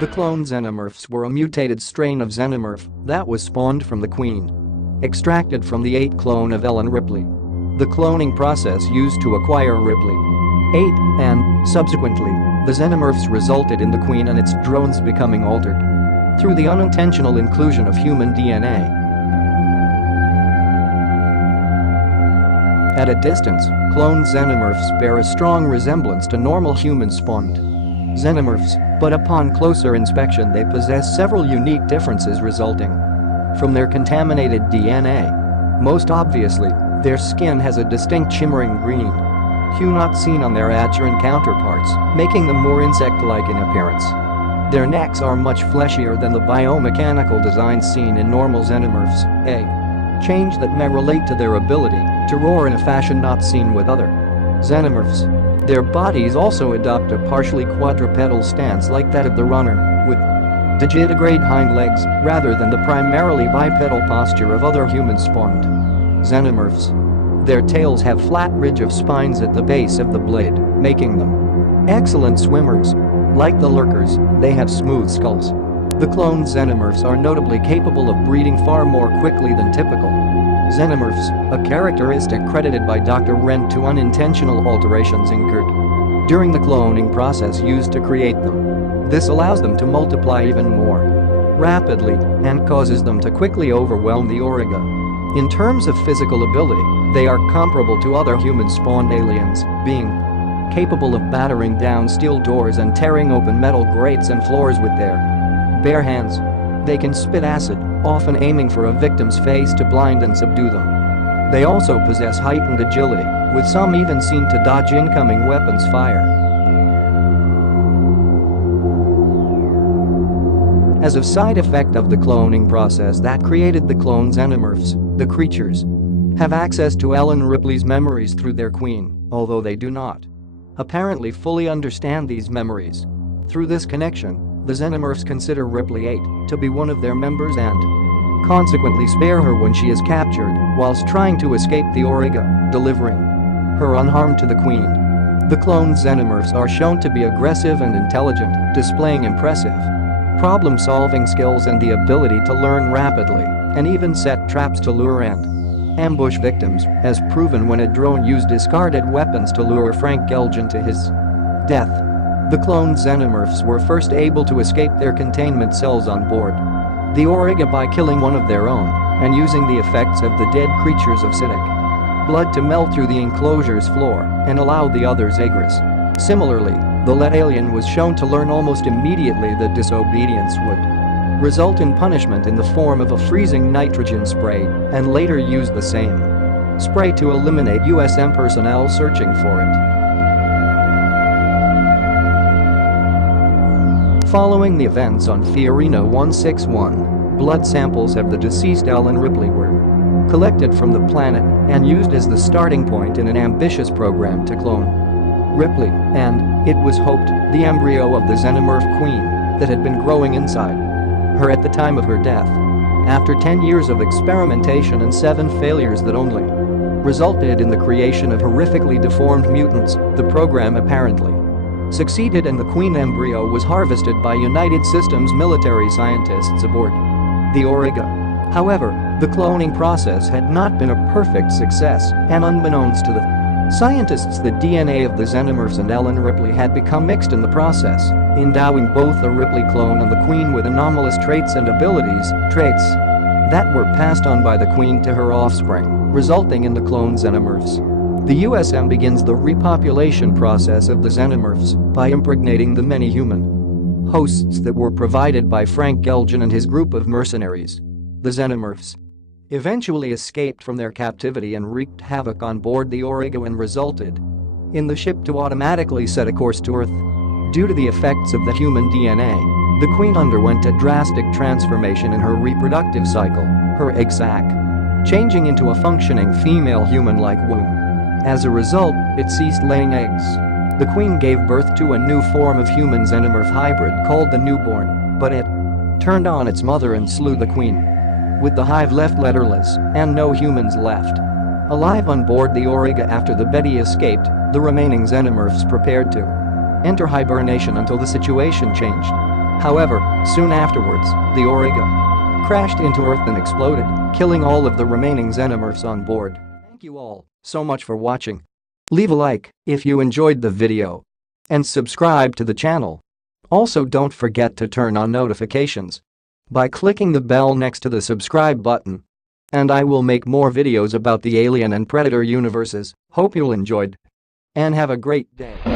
The clone Xenomorphs were a mutated strain of Xenomorph that was spawned from the Queen. Extracted from the 8 clone of Ellen Ripley. The cloning process used to acquire Ripley 8 and, subsequently, the Xenomorphs resulted in the Queen and its drones becoming altered through the unintentional inclusion of human DNA. At a distance, cloned Xenomorphs bear a strong resemblance to normal human-spawned Xenomorphs, but upon closer inspection they possess several unique differences resulting from their contaminated DNA. Most obviously, their skin has a distinct shimmering green hue not seen on their Acheron counterparts, making them more insect-like in appearance. Their necks are much fleshier than the biomechanical designs seen in normal Xenomorphs, a change that may relate to their ability to roar in a fashion not seen with other Xenomorphs. Their bodies also adopt a partially quadrupedal stance like that of the runner, with digitigrade hind legs rather than the primarily bipedal posture of other human-spawned Xenomorphs. Their tails have flat ridge of spines at the base of the blade, making them excellent swimmers. Like the lurkers, they have smooth skulls. The cloned Xenomorphs are notably capable of breeding far more quickly than typical Xenomorphs, a characteristic credited by Dr. Rent to unintentional alterations incurred during the cloning process used to create them. This allows them to multiply even more rapidly and causes them to quickly overwhelm the Auriga. In terms of physical ability, they are comparable to other human-spawned aliens, being capable of battering down steel doors and tearing open metal grates and floors with their bare hands. They can spit acid, often aiming for a victim's face to blind and subdue them. They also possess heightened agility, with some even seen to dodge incoming weapons fire. As a side effect of the cloning process that created the clone Xenomorphs, the creatures have access to Ellen Ripley's memories through their queen, although they do not apparently fully understand these memories. Through this connection, the Xenomorphs consider Ripley 8 to be one of their members and consequently spare her when she is captured whilst trying to escape the Auriga, delivering her unharmed to the Queen. The cloned Xenomorphs are shown to be aggressive and intelligent, displaying impressive problem-solving skills and the ability to learn rapidly and even set traps to lure and ambush victims, as proven when a drone used discarded weapons to lure Frank Gelgen to his death. The cloned Xenomorphs were first able to escape their containment cells on board the Auriga by killing one of their own and using the effects of the dead creature's acidic blood to melt through the enclosure's floor and allow the others egress. Similarly, the lead alien was shown to learn almost immediately that disobedience would result in punishment in the form of a freezing nitrogen spray and later used the same spray to eliminate USM personnel searching for it. Following the events on Fiorino 161, blood samples of the deceased Ellen Ripley were collected from the planet and used as the starting point in an ambitious program to clone Ripley and, it was hoped, the embryo of the Xenomorph Queen that had been growing inside her at the time of her death. After 10 years of experimentation and 7 failures that only resulted in the creation of horrifically deformed mutants, the program apparently succeeded and the Queen embryo was harvested by United Systems military scientists aboard the Auriga. However, the cloning process had not been a perfect success, and unbeknownst to the scientists, the DNA of the Xenomorphs and Ellen Ripley had become mixed in the process, endowing both the Ripley clone and the Queen with anomalous traits and abilities, traits that were passed on by the Queen to her offspring, resulting in the clone Xenomorphs. The USM begins the repopulation process of the Xenomorphs by impregnating the many human hosts that were provided by Frank Gelgen and his group of mercenaries. The Xenomorphs eventually escaped from their captivity and wreaked havoc on board the Auriga and resulted in the ship to automatically set a course to Earth. Due to the effects of the human DNA, the Queen underwent a drastic transformation in her reproductive cycle, her egg sac changing into a functioning female human-like womb. As a result, it ceased laying eggs. The Queen gave birth to a new form of human Xenomorph hybrid called the Newborn, but it turned on its mother and slew the Queen. With the Hive left leaderless and no humans left alive on board the Auriga after the Betty escaped, the remaining Xenomorphs prepared to enter hibernation until the situation changed. However, soon afterwards, the Auriga crashed into Earth and exploded, killing all of the remaining Xenomorphs on board. Thank you all so much for watching. Leave a like if you enjoyed the video and subscribe to the channel. Also, don't forget to turn on notifications by clicking the bell next to the subscribe button. And I will make more videos about the Alien and Predator universes. Hope you'll enjoyed and have a great day.